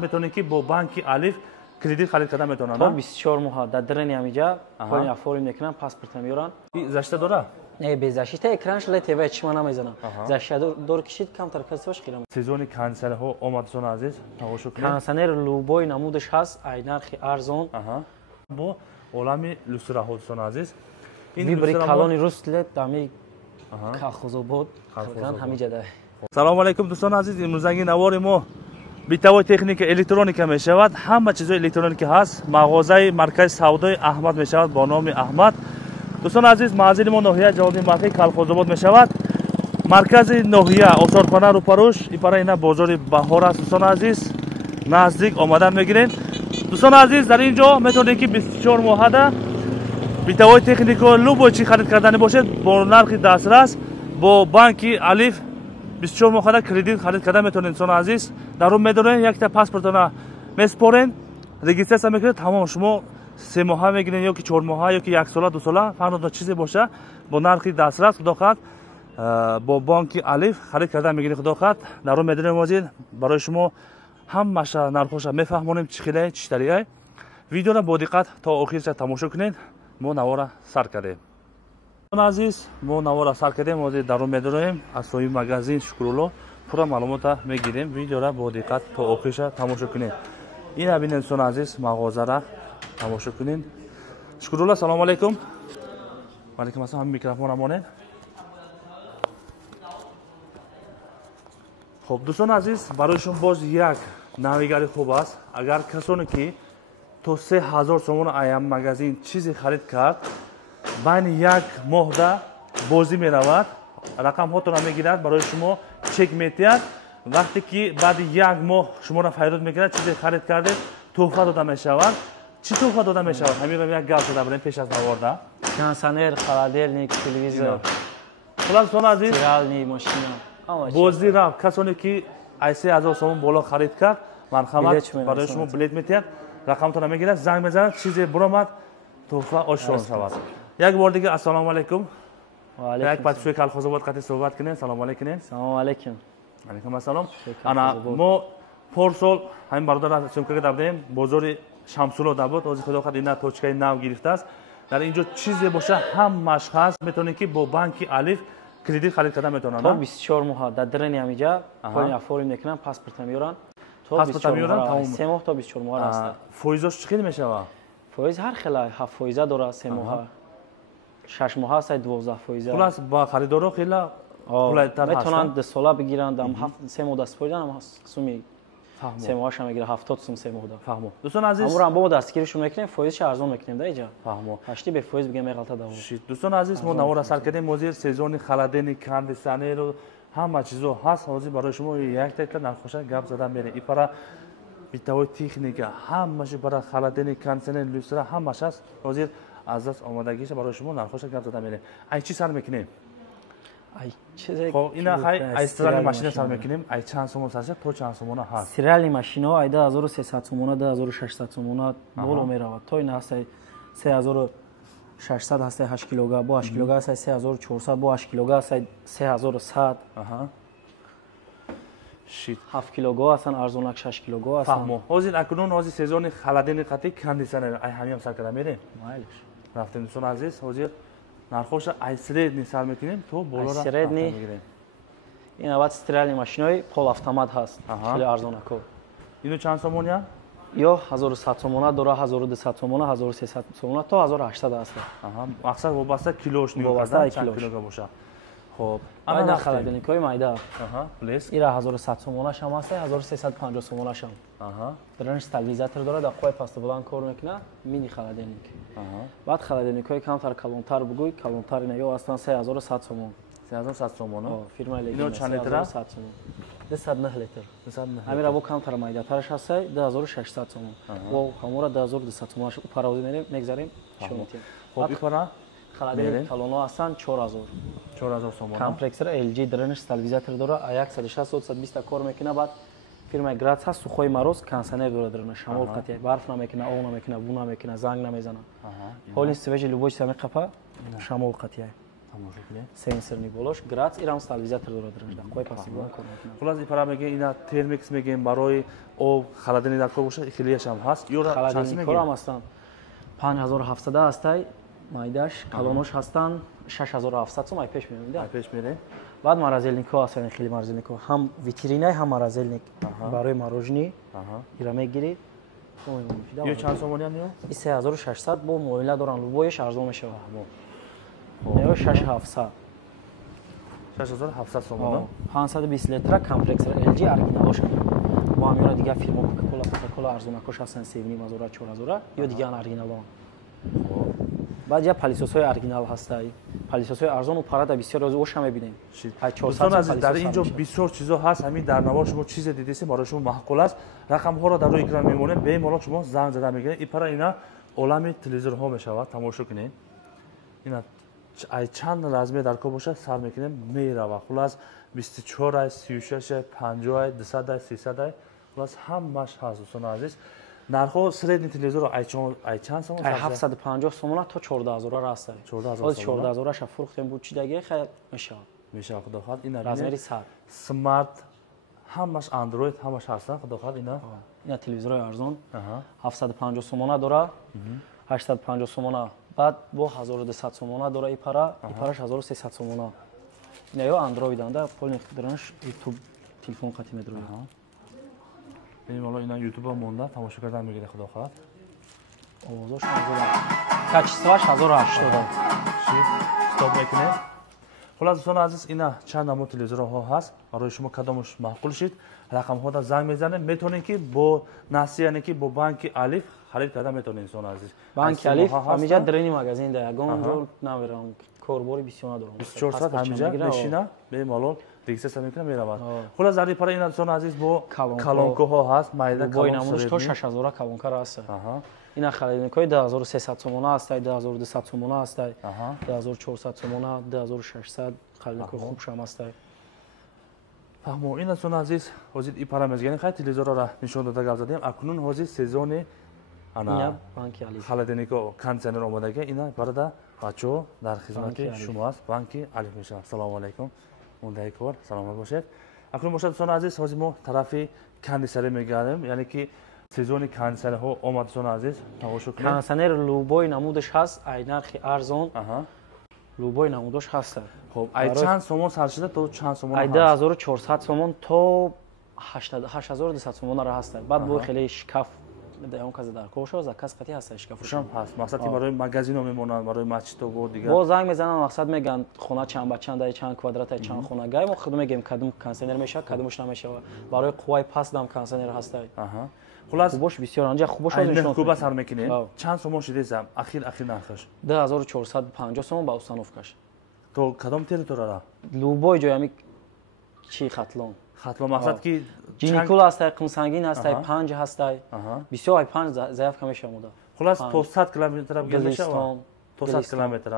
میتونه که با بانک الف کردیت خرید کردن میتونه تا 24 ماه در درن همینجا پول افوری میکنن پاسپورت میارن زشته داره نه به زشته اکرانش لته چشم نمیزنه زشته دور کشید کم تر کسوش خیلی سیزون کانسر ها اومدسون عزیز توشو کنید کانسر لوبوی نمودش هست نرخ ارزون با عالمی لوسرا هستون عزیز این بری کالونی روسلت دامی کالخوزو بود کان همینجا ده سلام علیکم دوستان عزیز امروزگی نوار ما بیتوی تکنیک الکترونیک می شود همه چیزای الکترونیکی هست مغازه مرکز سودای احمد می شود با نام احمد دوستان عزیز منزل ما ناحیه جوادی مخی کالخوزآباد می شود مرکز ناحیه آثارخانه رو پروش ایپارا اینا بازار بهار است دوستان عزیز نزدیک آمدن میگیرین دوستان عزیز در اینجا میتونید که 24 ماه ده بیتوی تکنیک لوبو چی خرید کردن باشد با نرخ دسترس با بانک الف 24 ماه کردیت خرید کردن میتونید دوستان عزیز در اون میدونین یک تا پاسپورتونه میسپارین رجیستر میکنید تمام شما 3 ماه میگیرین یا که 4 ماه یا که 1 سال 2 سال فرض چیزی باشه با نرخ دسترس خدا خواهد با بانک الف خرید کردن میگیرین خدا خواهد در اون میدونین موزید برای شما همش نرخش میفهمونیم چی خیلی چطوریه ویدیو را با دقت تا آخر تماشا کنید ما نوارا سر کردیم عزیز ما نوارا سر کردیم موزید در اون میدونیم از سوی مغازین شکرولو پورا معلومات میگیریم ویدیو را با دقت تا آخر تماشا کنید این ببینید دوستان عزیز مغازه را تماشا کنید شکرولو سلام علیکم و علیکم السلام میکروفون امانه خب دوستان عزیز برایشون باز یک نویگری خوب است اگر کسانی که تو 3000 سومون ایام مغازین چیزی خرید کرد بین یک ماه ده بازی می رود رقم هاتون میگیرد برای شما چک میتید وقتی که بعد یک ماه شما را فریاد میکنه چیزی خرید کردید تحفه داده میشود چی تحفه داده میشود همین رو یک گپ زده بریم پیش از نوارده کانسانر خالدلنیک تلویزیون خلاص دوستان عزیز سیرالنی ماشینا بازی را کسانی که 3000 سوم بالا خرید کرد مرحمت برای شما بلیت میتید رقمتون میگیرد زنگ میزنید چیزی برآمد تحفه آشکار شود یک بار دیگه السلام علیکم و علیکم یک پس سوی کالخوزآباد قطع صحبت کنین سلام علیکم سلام علیکم علیکم السلام انا ما پارسال همین برادر سمکه دادیم بازار شمسولو دابود از خدا خاطر اینا توچکای نو گرفته است در اینجا چیزی باشه همش هست میتونید که با بانک الف کردیت خرید کردن میتونن تا 24 ماه در درن همینجا پول افوری میکنن پاسپورت میارن تا 24 ماه 3 ماه تا 24 ماه است فایزش چقدر میشه فایز هر خلای 7 فایزه داره 3 ماه 6 ماه است 12 فایزه خلاص با خریدارا خیلی پولایتر هستن میتونن 2 ساله بگیرن دم 3 ماه دست فایزه هم سومی 3 ماهش هم میگیره 70 سوم 3 ماه ده فهمو دوستان عزیز امور هم با دستگیرشون میکنیم فایزش ارزان میکنیم ده اینجا فهمو هشتی به فایز بگم غلطه داو دوستان عزیز ما نوار سر کردیم موزیر سیزون خلدن کاندیشنر و همه چیزو هست حاضر برای شما یک تا نخوشه گپ زدن میره این پارا بیتوی تکنیک همش برای خلدن کاندیشنر لوسترا همش هست حاضر از دست آمادگیش برای شما نخوشه گپ زدن میره ای چی سر میکنیم ای چیزی خب اینا های استرال ماشین سر میکنیم ای چند سومون سرشه تو چند سومون هست استرال ماشین ها 2300 سومون 2600 سومون بالا میرود تا این هست 3600 هست 8 کیلوگرم با 8 کیلوگرم هست 3400 با 8 کیلوگرم هست 3100 شیت 7 کیلوگرم هستن ارزونک 6 کیلوگرم هستن فهمو حاضر اکنون حاضر سیزون خلدن قطعی کاندیشنر ای همین سر کردن میره مایلش رفتیم دوستان عزیز حاضر نرخوش ایسرید نی سر میکنیم تو بالا را ایسرید نی این اول استرال ماشینای پول اتومات هست خیلی ارزانه کو اینو چند سومونیا یا 1100 سومون داره 1200 سومون 1300 سومون تا 1800 است مقصد وابسته کیلوش نگاه کردن چند کیلوگرم باشه خب اما خلدنی کوی مایدا پلیس ایرا 1100 سومونش هم است 1350 سومونش هم درنش تلویزیاتر داره در قوی پاست بلان کار میکنه مینی خلدنی بعد خلدنی کوی کمتر کلانتر بگوی کلانتر نه اصلا 3100 سومون 3100 سومون فیرما لیگ اینو چند لیتر 3100 سومون 209 لیتر همین رو کمتر مایدا ترش هست 2600 سومون و همورا 2200 سومون پراوزی میریم میگذاریم شو میتیم خب این پارا خلدنی کلونا هستن 4000 سومون کامپلکسر LG درنش تلویزیاتر داره 160 120 کار میکنه بعد فیرما گراس هست سوخوی ماروس کانسانر داره درنش شامل قطعی برف نمیکنه آب نمیکنه بو نمیکنه زنگ نمیزنه پلیس سویج لوبوش سمی قفا شامل قطعی сенсорни болош грац ирам стабилизатор дорад ранжда қой пасти булан кор мекунад. Хулас ипара меге ина термикс мегем барои об халадини дар кор боша хелияш ҳам ҳаст ё халадини кор ҳам ҳастанд 5700 ҳастай майдаш калонош ҳастанд 6700 сом ай пеш мемида ай пеш мере баъд морозилникҳо ҳастанд хеле морозилникҳо ҳам витринай ҳам морозилник барои морожни ира мегирӣ ё чанд сомониам ё 3600 бо муоила доран лубояш арзон мешавад ё 6700 6700 сомона 520 литра комплекс LG оригиналош бо ҳамёра дигар фирмо Coca-Cola арзонакош ҳастанд 3500 4000 ё дигар оригиналон баъд я палисосҳои оригинал ҳастай палисосҳои арзону парада бисёр рози оша мебинем ай 400 дар инҷо бисёр чизо ҳаст ҳамин дар навор шумо чизе дидисем барои шумо маъқул аст рақамҳоро дар рӯи экран мемонем бемалол шумо занг зада мегиред ипара ина олами телевизорҳо мешавад тамошо кунед ина ай чанд размер дар кор бошад сар мекунем мерава хулас 24 ай 36 ай 50 ай 200 ай 300 ай хулас ҳамаш ҳаст дӯстони азиз нархҳо средни телевизор ай чанд сомон ай 750 сомона то 14000 растай 14000 ша фурхтем буд чидаге хай мешавад худохад ина размери сар смарт ҳамаш андроид ҳамаш ҳастанд худохад ина телевизори арзон 750 сомона дора 850 сомона баъд бо 1200 сомона дора ипараш 1300 сомона ина ё андроид анда полни дранш ютуб телефон қати медрои бемалол ина ютуба монда тамошо кардан мегире худо хоҳад овозош мазода качествоаш 1080 стоп мекунед хулас дӯстони азиз ина чанд намо телевизорҳо ҳаст барои шумо кадомаш маъқул шид рақамҳода занг мезанед метавонед ки бо насияне ки бо банки алиф харид карда метавонед дӯстони азиз банки алиф ҳамиҷа дрени магазин да ягон ҷо наверам корбори бисёр надорам 24 соат ҳамиҷа мешина бемалол регистрация мекунад меравад хулас дар ипара ина дӯстони азиз бо калонкаҳо ҳаст майда бо намудаш то 6000 калонка ҳаст ина халидникои 2300 сомона ҳастай 2200 сомона ҳастай 1400 сомона 2600 халидникои хубшам ҳастай фаҳмо ина дӯстони азиз ҳозир ипара мезгирем хай телевизорро нишон дода гап задем акнун ҳозир сезони ана банки алиф халиднико кондитсионер омадаga ина барада бачаҳо дар хизмати шумо аст банки алиф мешавад ассалому алайкум мундаи кор саломат бошед акнун бошад дӯстони азиз ҳозир мо тарафи кондитсионер мегардем яъне ки сезони кондитсионерҳо омад дӯстони азиз тамошо кунед кондитсионер лубои намудаш ҳаст ай нархи арзон лубои намудаш ҳаст хоб ай чанд сомон сар шуда то чанд сомон ай 2400 сомон то 8200 сомонара ҳаст баъд бо хеле шкаф он каза дар коша заказ қати ҳаст шкафушам ҳаст мақсади барои магазино мемонанд барои масҷидо бо дигар бо занг мезананд мақсад меган хона чанд ба чанд ай чанд квадрат ай чанд хона гай мо худ мегем кадом кондитсионер мешавад кадомаш намешавад барои қувваи паст дам кондитсионер ҳастай хулас хубош бисёр анҷа хубош нишон куба сар мекунед чанд сомон шидесам ахир нархаш 2450 сомон ба установкаш то кадом территорияра любой ҷой ами чи хатлон мақсад ки ҷиникул ҳастай қимсангин ҳастай панҷ ҳастай бисёр ай панҷ заявка мешавода хулас то 100 километр мешавад то 100 километр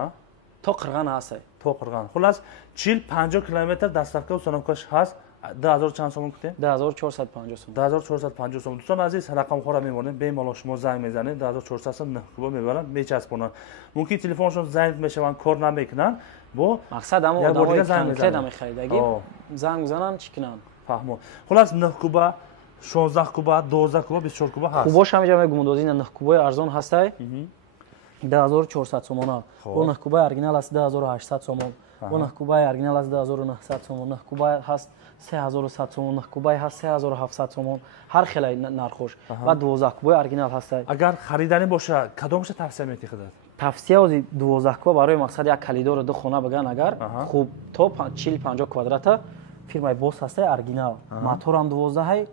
то қирған ҳастай то қирған хулас 40-50 километр доставка установкаш ҳаст 2000 чанд сомон гуфтем 2450 сомон 2450 сомон дӯстони азиз рақамҳоро мемонем бемалол шумо занг мезанед 2400 сом нахкубо мебаранд мечаспонанд мумкин телефоншон занг мешаванд кор намекунанд бо мақсад ҳам одамои конкрет мехаридаги занг мезананд чӣ кунанд фаҳмо хулас 9 куба 16 куба 12 куба 24 куба ҳаст хубош ҳамиҷа мегумондозӣ ина 9 кубаи арзон ҳастай 2400 сомона бо 9 кубаи оригинал аст 2800 сомон бо 9 кубаи оригинал аст 2900 сомон 9 кубаи ҳаст 3100 сомон 9 кубаи ҳаст 3700 сомон ҳар хеле нархош ва 12 кубаи оригинал ҳастай агар харидани боша кадомша тавсия метиҳад тавсия ози 12 куба барои мақсади як калидору ду хона баган агар хуб то 40-50 квадрата фирмаи бос ҳастай оригинал моторам 12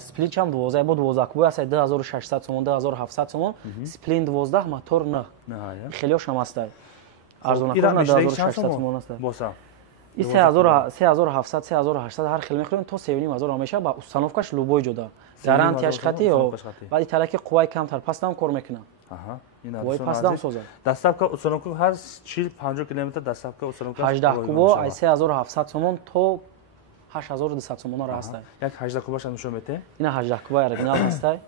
сплитчам 12 бо 12 куба ҳастай 2600 сомон 2700 сомон сплин 12 мотор не хелеошам ҳастай арзонакор на 2600 сомон ҳастай боса 3700 3800 ҳар хел мехӯрем то 3500 меша ба установкаш любой ҷода гарантияш хати баъди тараки қувваи камтар пастам кор мекунам қувваи пастам созам доставка установка ҳар 40-50 километр доставка установка 18 кубо ай 3700 сомон то 8200 сомонара ҳастай як 18 кубаш нишон мете ина 18 кубаи оригинал ҳастай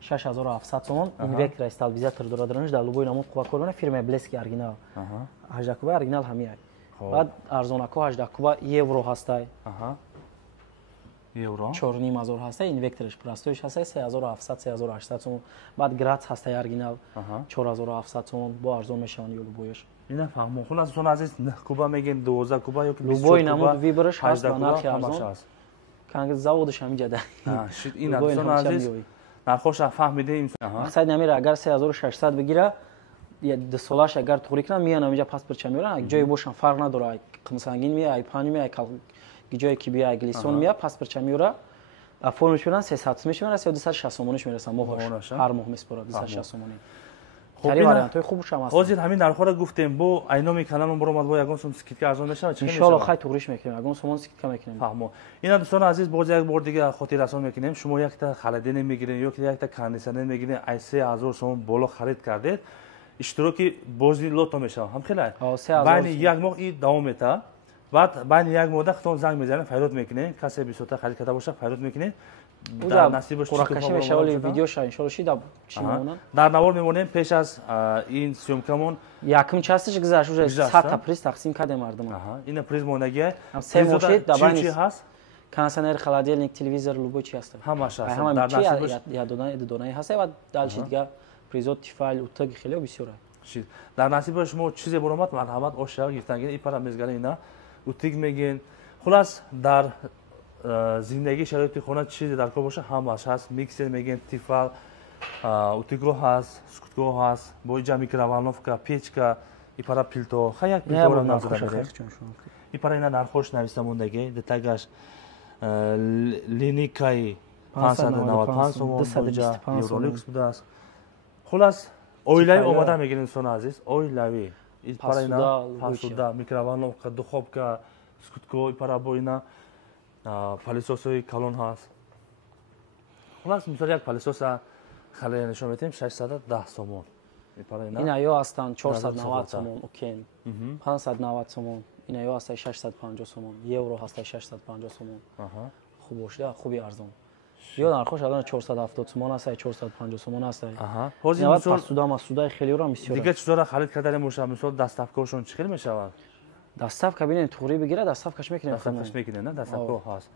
6700 сомон. Инвектор аст телевизор дора дранш дар лубои намуд қуба корона фирма Блески оригинал. 18 куба оригинал ҳамия. Баъд арзонако 18 куба евро ҳастай. евро 4500 ҳастай. Инвекторш простоиш ҳастай 3700 3800 сомон. Баъд грац ҳастай оригинал 4700 сомон бо арзон мешаванд ё лубоиш. ина фаҳмо. Хулас дӯстон азиз куба мегин 12 куба ё ки 24 куба. Лубои намуд вибраш ҳаст ба нархи арзон. Канг заводаш ҳами ҷада. Шит ина дӯстон азиз нархош фаҳмидем. мақсад намира агар 3600 бигира 2 солаш агар туғри кунам миян амиҷа паспорт меоран ак ҷое бошам фарқ надора қимсангин мия ай пани мия ки ҷое ки бия глисон мия паспорт меора формиш меоран 300 мешавад 260 сомониш мерасам моҳош ҳар моҳ меспорад 260 сомони тари вариантҳои хубшам аст ҳозир ҳамин нархҳоро гуфтем бо айноми каналон баромад бо ягон сум скидка арзон мешавад чӣ иншоалло хай туғриш мекунем ягон сомон скидка мекунем фаҳмо ина дӯстон азиз боз як бор дига хотиррасон мекунем шумо якта халадине мегиред ё ки якта кондитсионер мегиред ай 3000 сомон боло харид кардед иштироки бози лото мешавад ҳамхелай байни як моҳ и давом метавад баъд байни як моҳда хитон занг мезанед файрод мекунед касе бисёта харид карда бошад файрод мекунед дар насибош қуракаши мешавали видеоша иншоалло ши даб чӣ мемонад дар навор мемонем пеш аз ин сёмкамон якм частиш гузашт уже 100 та приз тақсим кардем мардумон ина приз монагия се мошид да байни чӣ ҳаст кондитсионер холодильник телевизор любой чи ҳаст ҳамаш ҳаст дар насибош я донаи ҳаст ва далчи дигар призот тифайл утаг хеле бисёра шид дар насибош шумо чизе боромад марҳамат ошақ гиртангин ипара мезгара ина утиг меген хулас дар зиндагии шароити хона чизе дар кор боша ҳамаш ҳаст миксер меген тифал утиго ҳаст скутго ҳаст бо иҷа микроволновка печка ипара пилто ха як пилторам назарда ипара ина нархош нависта мондаги детагаш линикаи 595 сомон евролюкс будааст хулас оилави омада мегирем дӯстон азиз оилави ипара ина посуда микроволновка духовка скутко ипара бо ина палисосои калон ҳаст хулас мисол як палисоса хале нишон метем 610 сомон ина ё ҳастанд 490 сомон окен 590 сомон ина ё ҳастай 650 сомон евро ҳастай 650 сомон хуб бошда хуби арзон ё нархош алан 470 сомон ҳастай 450 сомон ҳастай ҳозир мисол посуда масудаи хелиёра мисёра дига чизора халид карданем боша мисол дастафкошон чӣ хел мешавад дастафка бинем туғри бигира дастафкаш мекунем дастафкаш мекунем на дастафко ҳаст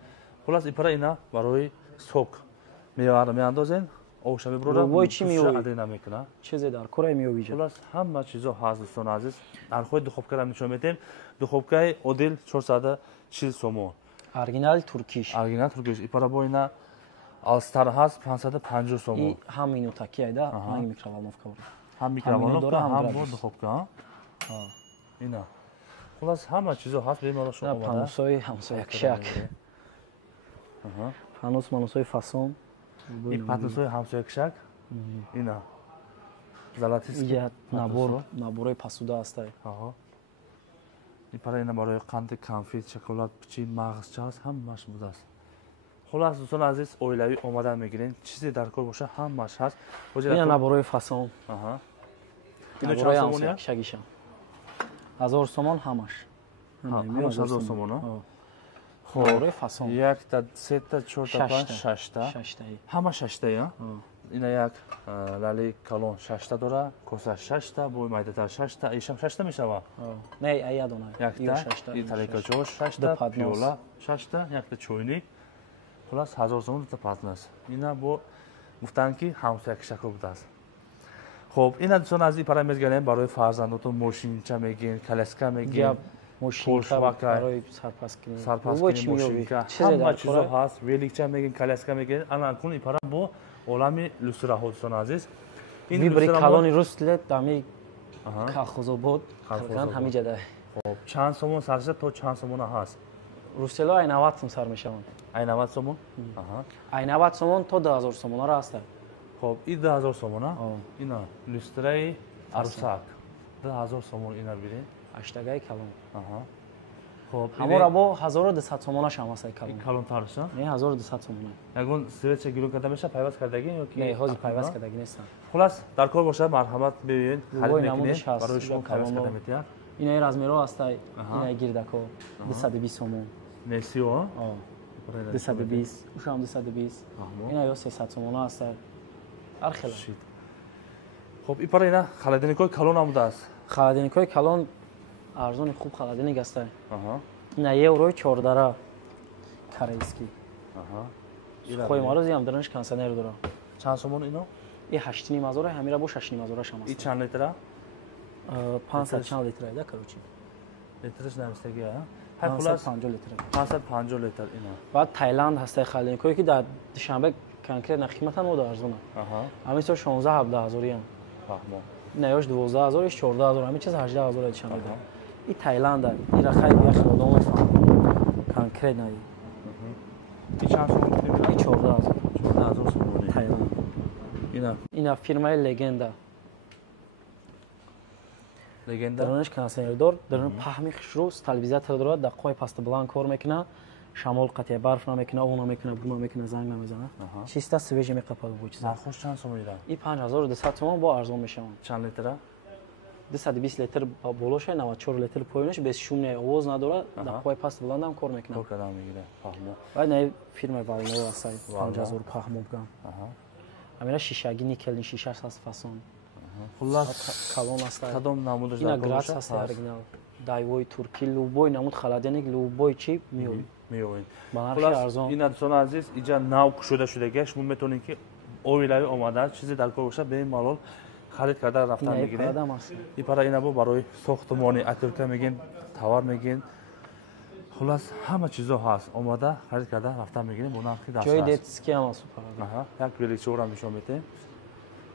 хулас ипара ина барои сок меора меандозен овша мебурорад бой чӣ меови адена мекуна чизе дар кора меовиҷа хулас ҳама чизо ҳаст дӯстон азиз нархои духовкаро нишон метем духовкаи одил 440 сомон оригинали туркиш ипара бо ина алстар ҳаст 550 сомон ҳам минутаки айда ҳам микроволновка ҳам микроволновка ҳам бо духовка ина хулас ҳама чизо ҳаст бемало шумо омада панусои ҳамсоя кишак панус манусои фасон ин панусои ҳамсоя кишак ина золотистки набораи посуда ҳастай ипара ина барои қанди конфет шоколад пичин мағзча ҳаст ҳамаш будааст хулас дӯстон азиз оилавӣ омада мегирем чизе дар кор боша ҳамаш ҳаст ина набораи фасон ина чанд сомония кишагиша 1000 сомон ҳамаш ҳамаш 1000 сомон набораи фасон якта сета чорта панҷ шашта ҳама шаштая ина як лали калон шашта дора коса шашта бо майдатар шашта ишам шашта мешавад не ая дона якта таликачош шашта пиёла шашта якта чойник хулас 1000 сомон дута патнас ина бо гуфтанд ки ҳамсоя кишако будааст хоб ина дӯстон аз ипара мезгарем барои фарзандотон мошинча мегин коляска мегин барои сарпаскини мошинка ҳама чизо ҳаст великча мегин коляска мегин анакун ипара бо олами люстраҳо дӯстон азиз вибри калони руслет дами колхозобод ҳами ҷада хоб чанд сомон сарша то чанд сомона ҳаст русело ай 90 сом сар мешаванд ай 90 сомон ай 90 сомон то 2000 сомонара ҳастад хоб и 2000 сомона ина люстраи арусак 2000 сомон ина бирем аштагаи калон хоб ҳамора бо 1200 сомонаш ҳам ҳастад калон калонтарша не 1200 сомона ягон свеча гирӯ карда меша пайваст кардаги ё ки не ҳозир пайваст кардаги нестанд хулас дар кор бошад марҳамат бибинед халид мекунед барои шумо пайваст карда метиҳад инаи размеро ҳастай инаи гирдако 220 сомон несио 220 ушам 220 ина ё 300 сомона ҳастай архела. خب این پاره اینا خالدنیکای کلون هم داست. خالدنیکای کلون ارزون خوب خالدنیک است. نه یورو 14 корейский. خوی مارزی هم درنش کانسنر داره. چند سومون اینو؟ این 8,500 همیرا با 6,500 شما است. این چند لیتره؟ 500 چند لیتره ده کروچی. لیترش نمیستگی ها؟ 550 لیتر. 550 لیتر اینا. بعد تایلند هست خالدنیکایی که در دوشنبه کنکرت نقیمت هم ارزونه. همین سو 16 17000 هم. فهمم. نیاش 12000 14000 همین چیز 18000 دوشنبه. این تایلند این را خیلی خیلی فهم. کنکرت نه. این چند سومون؟ این 14000. 14000 سومون. تایلند. اینا фирмаи легенда. легенда. Даронаш консерватор, дарон паҳми хушрӯ стабилизатор дорад, дар қои пасти бланд кор мекунад, шамол қатъи барф намекунад, об намекунад, бу намекунад, занг намезанад. Чиста свежи меқапад бу чиза. Нархош чанд сом меда? И 5200 сом бо арзон мешаванд. Чанд литра? 220 литр болоша, 94 литр поёнаш, без шумне овоз надорад, дар қои пасти бланд ам кор мекунад. Кор кардам мегирад. Фаҳмо. Ва не фирмаи Вално аст, 5000 паҳмон гам. Амира шишаги никелин шишаш аст фасон. Хуллас калон аст. кадом намудаш дар грац аст оригинал. Дайвои турки лубой намуд халаденик лубой чи меёвин. Хуллас арзон. Ин дӯстони азиз, инҷа нав кушода шудагиаш шумо метавонед ки оилаи омада чизе дар кор боша бемалол харид карда рафтан мегиред. Ин пара ина бо барои сохтмони атирка мегин, тавар мегин. Хуллас ҳама чизо ҳаст. Омада харид карда рафтан мегирем бо нархи дастраф. ҷои детский ҳам аст пара. Аҳа, як великчаро нишон медем.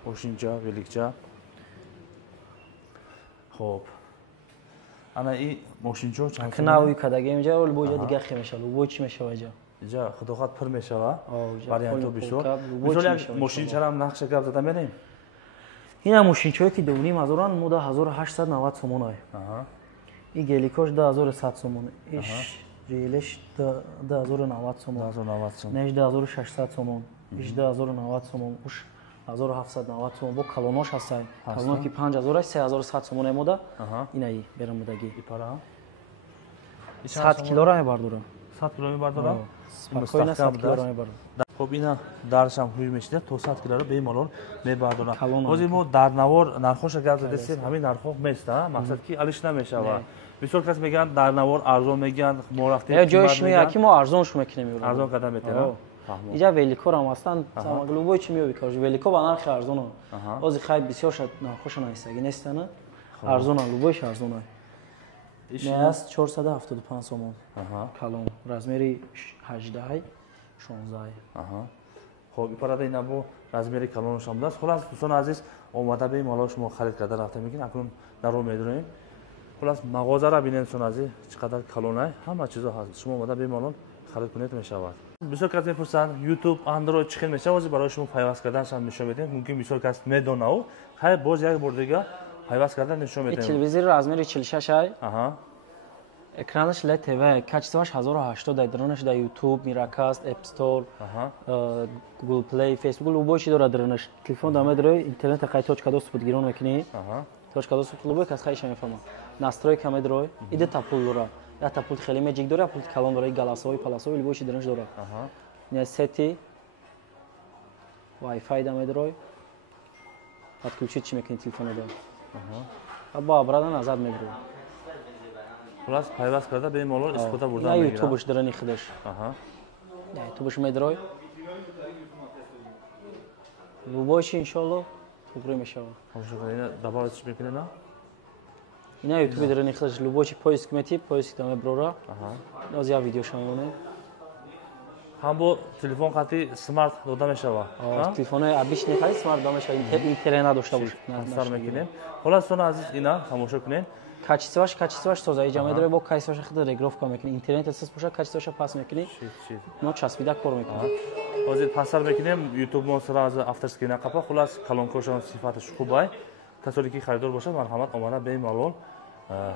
Ошинҷа, великча. Хоб. Ана и мошинчо чанд сом? Кнави кадаги инҷа лубой ҷа дига хи мешава. Лубой чи мешава ҷа? Инҷа худохат пир мешава. Варианто бисёр. Мисол як мошинчарам нақша гап зада мерем. Ина мошинчое ки 2500 муда 1890 сомон ай. Аҳа. И геликош 2100 сомон. Иш релеш 2090 сомон. 2090 сомон. Неш 2600 сомон. Иш 2090 сомон. Уш 1790 сомон бо калонош ҳастай. Калоно ки 5000 3100 сомон эмода. Инаи берамудаги. Ипара. 100 килора мебардорам. 100 кило мебардорам. Спокойно 100 килора мебардорам. Хоб ина даршам ҳуй мешида то 100 килоро бемалол мебардорам. ҳозир мо дар навор нархоша гап задесем ҳамин нархо места. Мақсад ки алиш намешава. бисёр кас мегӯянд дар навор арзон мегӯянд. Мо рафтем. ҷоиш мега ки мо арзонш мекунем. арзон када метавонам. اینجا ولیکو هم هستن سامگلوبوی چی میوی کارش ولیکو با نرخ ارزونه از خیلی بسیار شد نرخش نیستگی نیستن ارزونه لوبویش ارزونه نه است 475 سومون کلون رزمیری 18 16 خب این پراده اینا بو رزمیری کلونش هم دست خلاص دوستان عزیز اومده بیم حالا شما خرید کرده رفته میگین اکنون در رو میدونیم خلاص مغازه را ببینید دوستان عزیز چقدر کلونه همه چیزا هست شما اومده بیم حالا خرید کنید میشود بسیار کس میپرسند یوتیوب اندروید چی خیلی میشه واسه برای شما پیوست کردنش هم نشون بدیم ممکن بسیار کس میدونه او خیلی باز یک بار دیگه پیوست کردن نشون میدیم تلویزیون رزمیری 46 ای اکرانش LED TV کچسواش 1080 درونش در یوتیوب میراکاست اپ استور گوگل پلی فیسبوک لوبوشی داره درونش تلفن دامه داره اینترنت خیلی точка доступ گیرون میکنی точка доступ لوبوی کس خیلی میفهمه настройка داره ایده تاپول داره یا تاپول خیلی میجیک داره پول کلان داره گلاسوی پلاسوی لوبوشی درونش داره نه ستی وای فای دامه داره подключить چی میکنی تلفن داره با برادر نظر میگیره خلاص پیوست کرده به مالور استفاده بردن میگیره یوتیوبش درنی خودش نه یوتیوبش میدروی لوبوش ان شاء الله توگری میشه خوشو اینا دبارش میکنه نه اینا یوتیوب درنی خودش لوبوش پویسک میتی پویسک دامه برورا از یا ویدیو شامونه هم با تلفن خطی سمارت داده میشه تلفن ابیش نخواهی سمارت داده میشه اینترنت نداشته باشه سر میکنیم خلاص سونا عزیز اینا تماشا کنین качествоаш созаи ҷамъ медорад бо качествоаш худо регровка мекунӣ интернет асос боша качествоаш пас мекунӣ мо часпида кор мекунем ҳозир пасар мекунем ютуб мо сразу авторский нақапа хулас калонкошон сифаташ хубай касоне ки харидор бошад марҳамат омада бемалол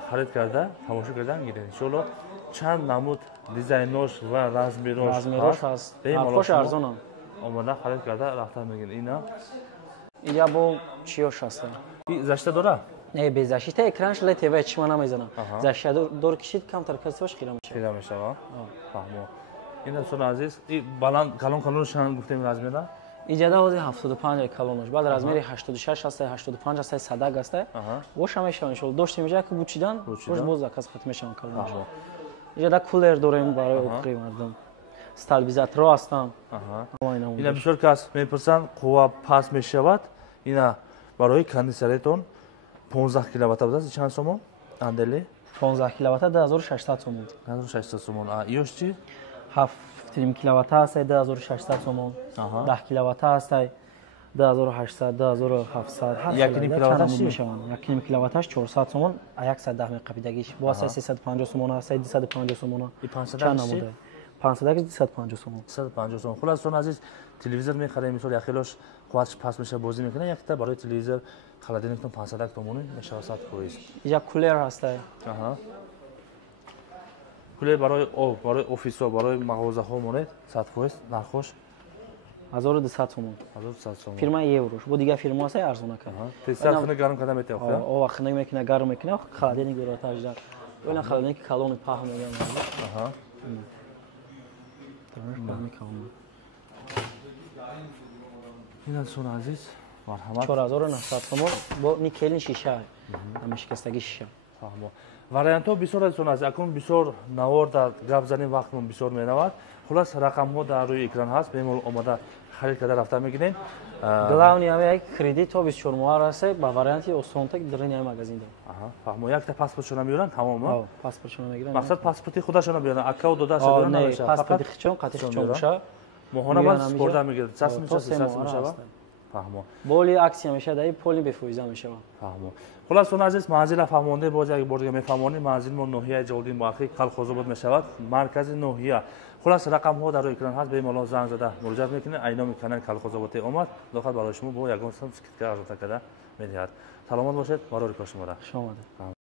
харид карда тамошо кардан гиред иншоалло чанд намуд дизайнош ва размерош ҳаст нархош арзонам омада харид карда рафта мегин ина ия бо чиёш ҳаста зашта дора не без защиты экранш LED TV чима намезанам защита дор кишид камтар касваш хира мешава фаҳмо ин дӯстон азиз и баланд калон калоншан гуфтем размера иҷада ҳозир 75 калонаш баъд размери 86 аст 85 аст садак аст гоша мешавад иншоалло доштем иҷа ки бучидан гош боз заказ хат мешавад калонаш иҷада кулер дорем барои оқри мардум стабилизаторо ҳастанд ина бисёр кас мепурсанд қувва паст мешавад ина барои кондитсионеретон 15 киловатта буд чанд сомон андели 15 киловатта 2600 сомон 2600 сомон иёш чи 7 киловатта аст 2600 сомон 10 киловатта аст 2800 2700 1 киловатташ мешаванд 1 киловатташ 400 сомон 110 меқабидагиш бо 350 сомон аст 250 сомон чанд намуда 500 250 сомон 250 сомон хулас сон азиз телевизор мехарем мисол яхелош қувватш паст меша бозӣ мекунад якта барои телевизор холодильниктон 500 томони мешавад 100 фоиз иҷа кулер аст кулер барои об барои офисҳо барои мағозаҳо монед 100 фоиз нархош 1200 сомон 1200 сомон фирма еврош бо дигар фирма аст арзона кар тестар хина гарм када метавад о хина мекуна гарм мекуна холодильник дорад ажда ола холодильник калони паҳн мегам ин сон азиз марҳамат 4900 сомон бо никелин шиша намешкастаги шиша фаҳмо вариантҳо бисёр азсон аст акун бисёр наворда гап занем вақтмон бисёр менавад хулас рақамҳо дар рӯи экран ҳаст бемор омада харид карда рафта мегирем главни ҳама як кредит то 24 моҳа расе ба варианти осонта дурини магазин дорад фаҳмо якта паспортшона меёранд тамом паспортшона мегиранд мақсад паспорти худашона биёранд аккаунт додашона биёранд намеша паспорти хичон қати хичон боша моҳона баъд спорда мегирад сас мешавад фаҳмо боли аксия мешавад ай поли бефоиза мешавад фаҳмо хулас сон азиз манзила фаҳмонда боз як бор дига мефаҳмонем манзилмон ноҳияи ҷолдин муаққи қалхозобод мешавад маркази ноҳия хулас рақамҳо дар рӯи экран ҳаст бемалол занг зада муроҷиат мекунед айноми канали қалхозободе омад дохат барои шумо бо ягон сом скидка арзонта карда медиҳад саломат бошед барори кор шумода